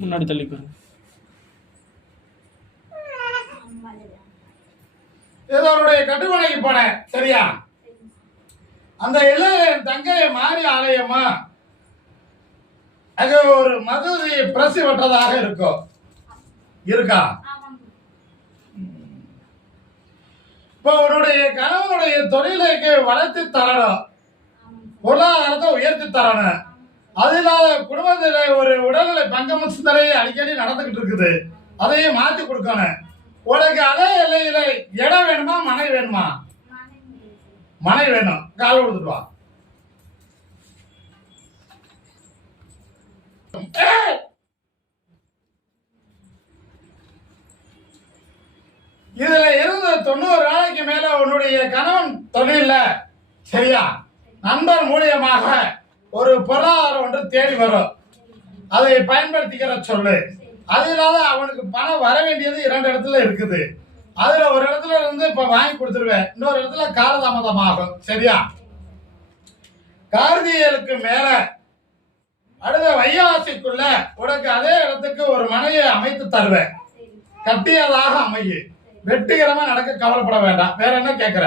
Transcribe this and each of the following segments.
முன்னாடி தள்ளிப்பாரு. ஏதோ அவருடைய கட்டுமனைக்கு போனேன். சரியா? அந்த என் தங்கைய மாறி ஆலயமா அது ஒரு மதுதி பிரசி வற்றதாக இருக்கும். இருக்கா? இப்ப உன்னுடைய கணவனுடைய தொழிலுக்கு வளர்த்து தரணும், பொருளாதாரத்தை உயர்த்தி தரணும். அது இல்லாத குடும்பத்தில ஒரு உடல்நிலை பங்கம சிந்தனை அடிக்கடி நடந்துகிட்டு இருக்குது. அதையும் மாற்றி கொடுக்கணும். உனக்கு அதே எல்லையில இடம் வேணுமா, மனை வேணுமா? மனை வேணும். கால் கொடுத்துட்டு வா. இதுல இருந்து 90 நாளைக்கு மேல உன்னுடைய கணவன் தொழில சரியா நண்பர் மூலியமாக ஒரு பொருளாதாரம் ஒன்று தேடி வரும். அதை பயன்படுத்திக்கிற சொல்லு. அது இல்லாத அவனுக்கு பணம் வர வேண்டியது 2 இடத்துல இருக்குது. அதுல ஒரு இடத்துல இருந்து இப்ப வாங்கி கொடுத்துருவேன், இன்னொரு இடத்துல காலதாமதமாகும். சரியா? கார்த்திகைக்கு மேல அடுத்த வையாசிக்குள்ள உனக்கு அதே இடத்துக்கு ஒரு மனையை அமைத்து தருவேன். கட்டியதாக அமையும். வெற்றிகரமா நடக்க கவலைப்பட வேண்டாம். வேற என்ன கேக்குற?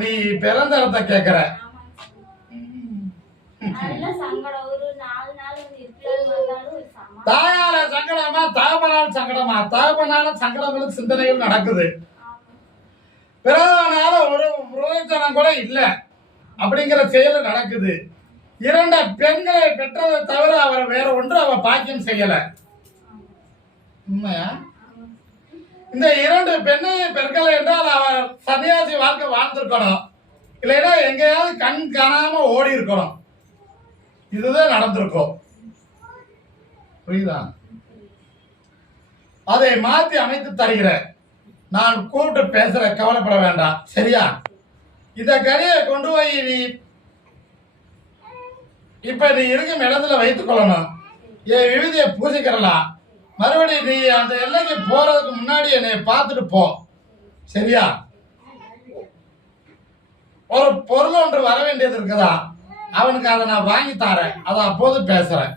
நீ பிறந்த இடத்தை கேக்குற. தாயால சங்கடமா, தகப்பனால் சங்கடமா? தகப்பனால சங்கடங்களும் சிந்தனைகள் நடக்குது. பிறந்தவனால ஒரு பிரயோஜனம் கூட இல்ல அப்படிங்கிற செயல் நடக்குது. 2 பெண்களை பெற்றதை தவிர அவர் வேற ஒன்று அவர் பாக்கியம் செய்யல. உண்மையா? இந்த 2 பெண்களை என்றால் அவர் சன்னியாசி வாழ்க்கை வாழ்ந்திருக்கணும். இல்லைன்னா எங்கேயாவது கண் காணாம ஓடி இருக்கணும். இதுதான் நடந்திருக்கும். புரியுதா? அதை மாற்றி அமைத்து தருகிறேன். நான் கூப்பிட்டு பேசுற, கவலைப்பட வேண்டாம். சரியா? இத கடையை கொண்டு போய் நீ இப்ப நீ இருக்கும் இடத்துல வைத்துக் கொள்ளணும். என் விவிதியை பூசிக்கிறலாம். மறுபடியும் நீ அந்த எல்லைக்கு போறதுக்கு முன்னாடி என்னை பார்த்துட்டு போ. சரியா? ஒரு பொருள் ஒன்று வர வேண்டியது இருக்குதா, அவனுக்கு அதை நான் வாங்கி தரேன். அதை அப்போது பேசுறேன்.